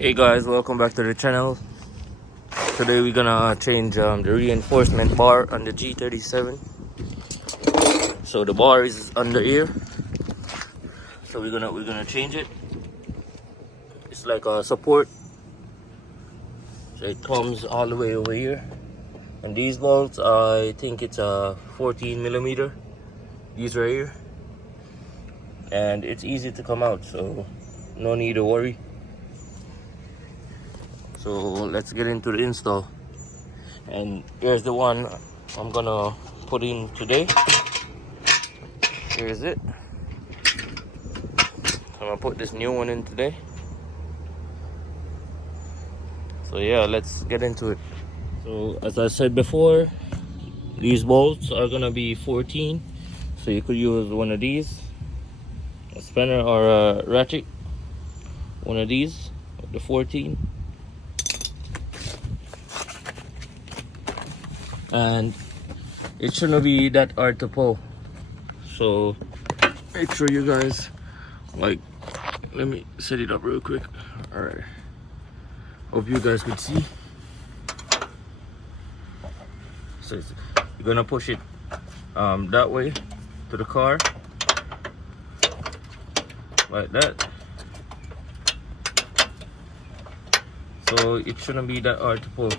Hey guys, welcome back to the channel. Today we're gonna change the reinforcement bar on the G37. So the bar is under here. So we're gonna change it. It's like a support. So it comes all the way over here. And these bolts, I think it's a 14 millimeter. These right here. And it's easy to come out, so no need to worry. So let's get into the install. And here's the one I'm gonna put in today. Here's it. I'm gonna put this new one in today. So yeah, let's get into it. So as I said before, these bolts are gonna be 14. So you could use one of these, a spanner or a ratchet. One of these, the 14. And it shouldn't be that hard to pull, so make sure you guys, like, let me set it up real quick. All right, hope you guys could see. So you're gonna push it that way to the car, like that. So it shouldn't be that hard to pull.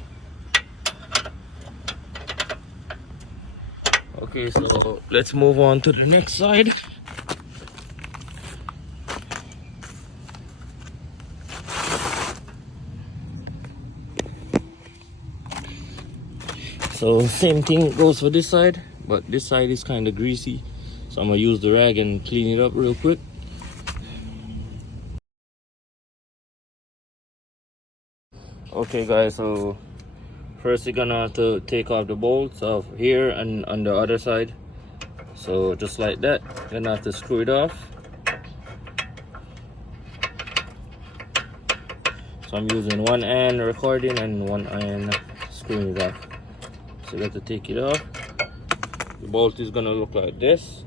Okay, so let's move on to the next side. So same thing goes for this side, but this side is kind of greasy. So I'm gonna use the rag and clean it up real quick. Okay guys, so first you're gonna have to take off the bolts of here and on the other side. So just like that, you're gonna have to screw it off. So I'm using one hand recording and one hand screwing it off. So you have to take it off. The bolt is gonna look like this.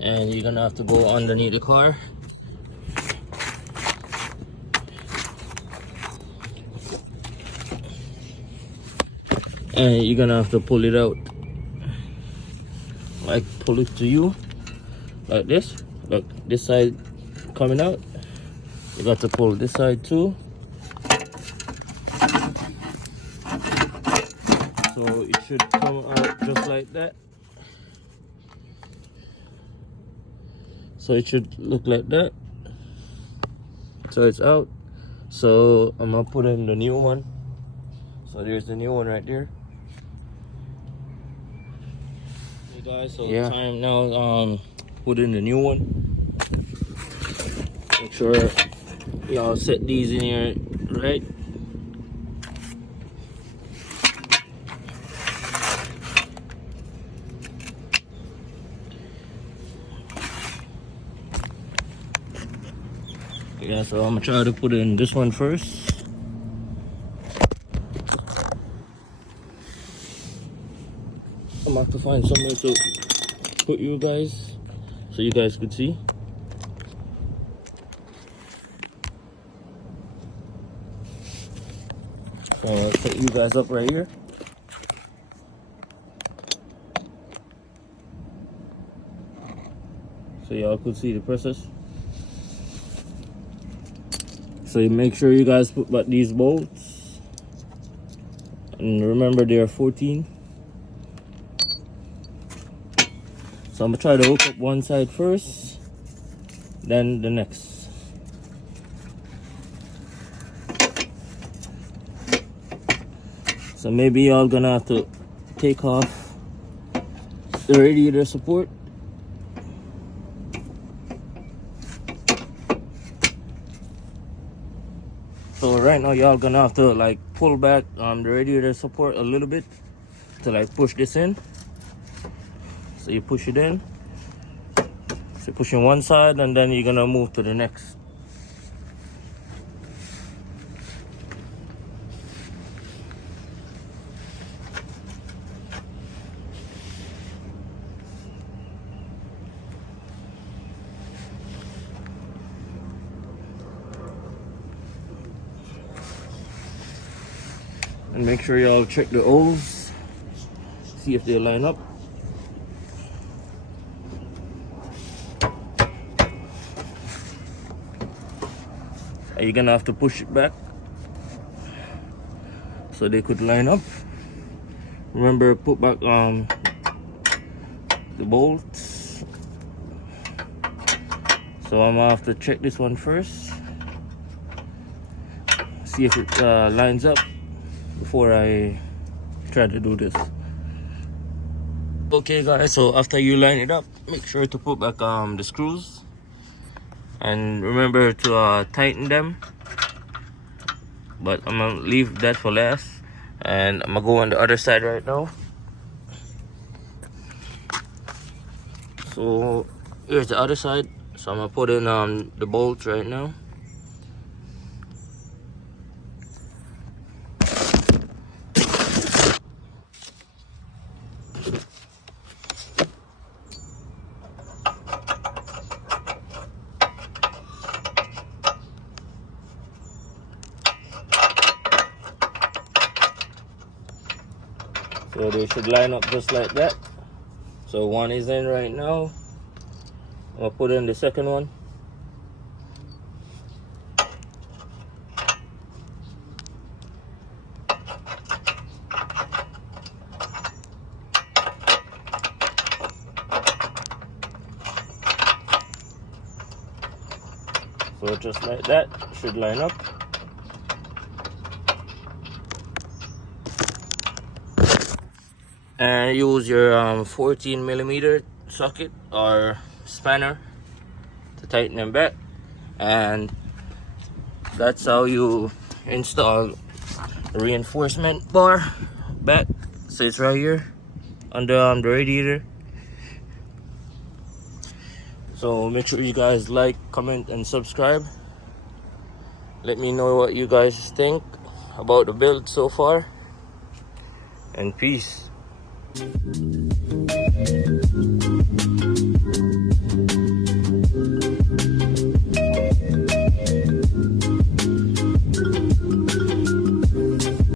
And you're gonna have to go underneath the car. And you're gonna have to pull it out. Like pull it to you, like this. Look, this side coming out. You got to pull this side too. So it should come out just like that. So it should look like that. So it's out. So I'm gonna put in the new one. So there's the new one right there. Hey guys, so yeah, time now put in the new one. Make sure y'all set these in here right. Yeah, so I'm gonna try to put in this one first. I'm gonna have to find somewhere to put you guys so you guys could see. So I'll put you guys up right here. So y'all could see the process. So you make sure you guys put back these bolts. And remember they are 14. So I'm gonna try to hook up one side first, then the next. So maybe y'all gonna have to take off the radiator support. So right now y'all gonna have to like pull back the radiator support a little bit to like push this in. So you push it in. So pushing one side and then you're gonna move to the next. And make sure y'all check the holes, see if they line up. And you're gonna have to push it back so they could line up. Remember, put back the bolts. So I'm gonna have to check this one first, see if it lines up before I try to do this. Okay guys, so after you line it up, make sure to put back the screws, and remember to tighten them. But I'm gonna leave that for last, and I'm gonna go on the other side right now. So here's the other side. So I'm gonna put in the bolts right now. So they should line up just like that. So one is in right now. I'm gonna put in the second one. So just like that, should line up. And use your 14mm socket or spanner to tighten them back. And that's how you install the reinforcement bar back. So it's right here under the radiator. So make sure you guys like, comment, and subscribe. Let me know what you guys think about the build so far. And peace.